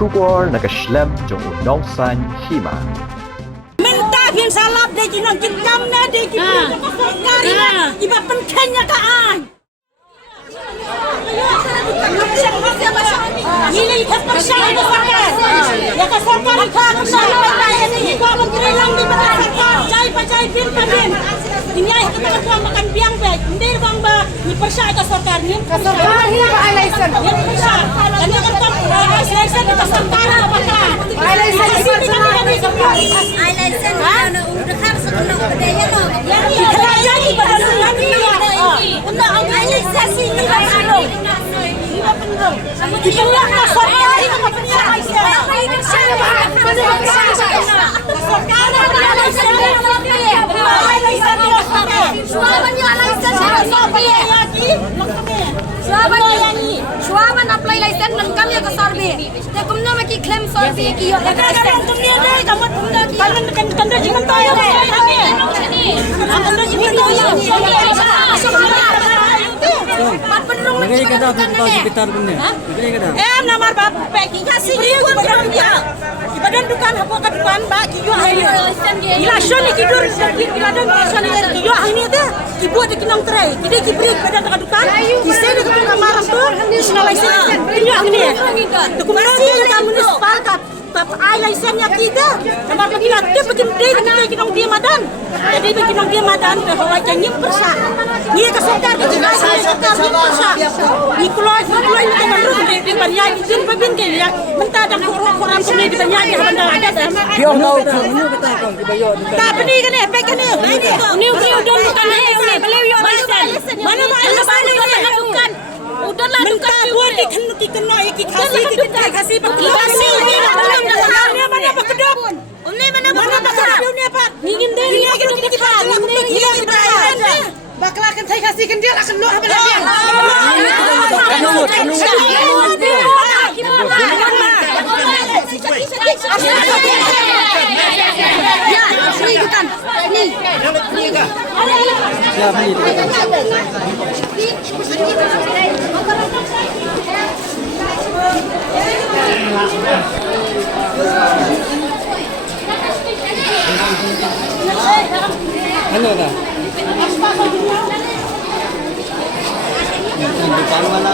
Shubor nakaslem jong unong san hima. Minta pin salap de jinong kitam na de kitam kari iba penkenya kaan. Ini kapasya itu sarkar. Ya ka sarkar ka kapasya ini ko menteri lang di sarkar. Jai pin pin. Ini ay kita ko makan biang baik. Hindi bang ba ni persya ka sarkar ni? Ka sarkar hi ba election. Ya persya. Ano ka tam election ka sarkar apa ka? Election election ano udah kan sekolah budaya no. Ya di badan lagi ya. Kena election sini ba ano? Dibilang na sarkar ka persya. Swaban apply license nan kami ka survey te kumna ma ki claim survey ki yo tumne de kamat tumna ki kanda jiman tayo kanda jiman tayo Negeri kada kita sekitar punya. Negeri kada. Namar bab packing kasih badan dia. Badan dukan apa ka dukan ba ki yo hari. Ila shoni ki dur ila dan shoni ki yo hari tu. Ki buat ki nang tray. Ki de ki break badan ka dukan. Ki se de tu kamaram tu. National license. Ki yo hari. Tu kumasi ka municipal ka ai license nya kita. Namar lagi aktif begin de ki nang dia madan. Jadi begin nang dia madan ke hawa janyim persa. Ni ka sarkar ki sarkar ni persa. Ni keluar ni teman di banyak izin pabin ke ya. Mentah dah kurang sini di banyak di benda ada dah. Dia tahu kamu kita kau dibayo. Tak beni kan ni, pek kan ni. Ni udah bukan ni, beliau yo license. Mana bukan. Udahlah dukan buat di kena ki kasih kasih ni mana pak kedap. Ni mana pak kedap ni apa? Ni ginde ni kita. Bakal akan saya kasihkan dia akan lu apa dia. Ya, ini bukan. Ini. Siapa ni? Ano dah? Depan mana?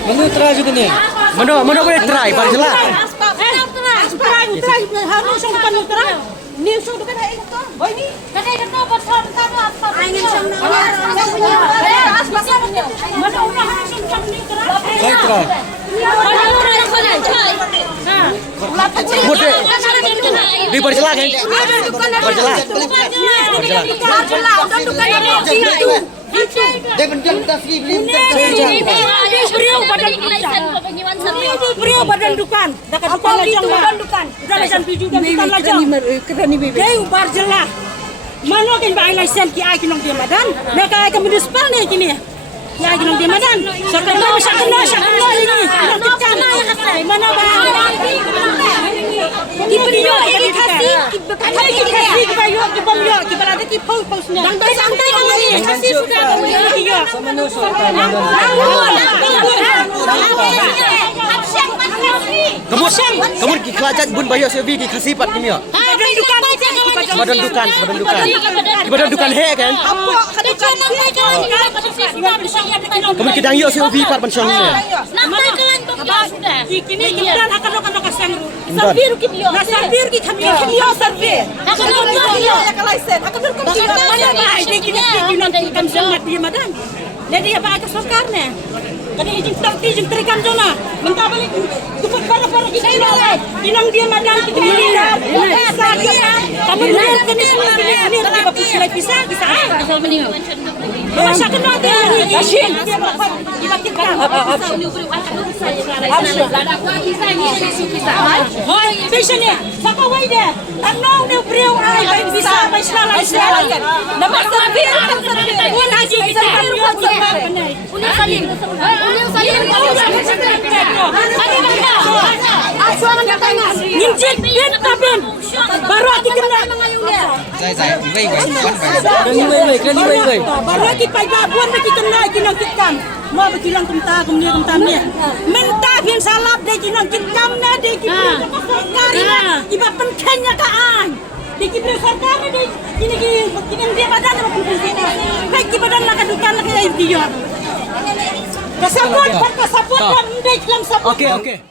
Mana try juga ni? Mana boleh try? Parjalah. Try harus yang depan try. Ni so dekat hai tu. Boy ni. Kadai kat no pasal kan apa. Angin sang no. Mana orang harus yang ni try. Saya try. Boleh. Di parjalah kan? Parjalah. Parjalah. Udah dukan ni. Dia penjam kasih beli. Beriau badan dukan. Dekat dukan lajang badan dukan. Dah license tuju dan dukan lajang. Kerani bebe. Dia ubar jelah. Mana kan bayi license ki ai kinong dia madan. Mereka ai ke municipal ni kini. Ya kinong dia madan. Sakno ini. Mana bayi. Ki beriau ki kasih. Ki kasih ki bayu ki bomyo ki berada ki pausnya. Santai kamu ni. Kasih sudah kamu ni. Sama no so. Kamu kelajat bun bayo sevi di kasipat ni ya. Badan dukan he kan. Kamu kidang yo sevi pat ban song ni. Kini kita akan kasang. Sabir ki bio. Sabir ki kami bio sabir. Akan bio ya license. Akan bio. Mana baik kini nanti kan sangat dia madan. Jadi apa aja sokarnya. Kali izin terikan zona. Minta balik. Cepat para inang dia madan kita ini. Kamu lihat ini apa pusat bisa. Asal mending. Masa kena dia yasin. Hoi, bisa ni. Saka wai dia. Anong ni beriau ai bisa bisa. Dapat sabir. Pun haji kita Unia Salim. Ada benda. Asal mana tanya? Masjid bin tabin. Baru hati kena. Baru hati payah buan bagi kena kinong kitam. Mau berkilang kenta kemudian kentamnya. Minta bin salap deh kinong kitam na deh kibri karina. Iba penkennya kaan. Di kibri sarkar deh ini dia badan apa penken. Baik badan nak dukan nak dia. Kasabut dan deh kelam sabut. Okay.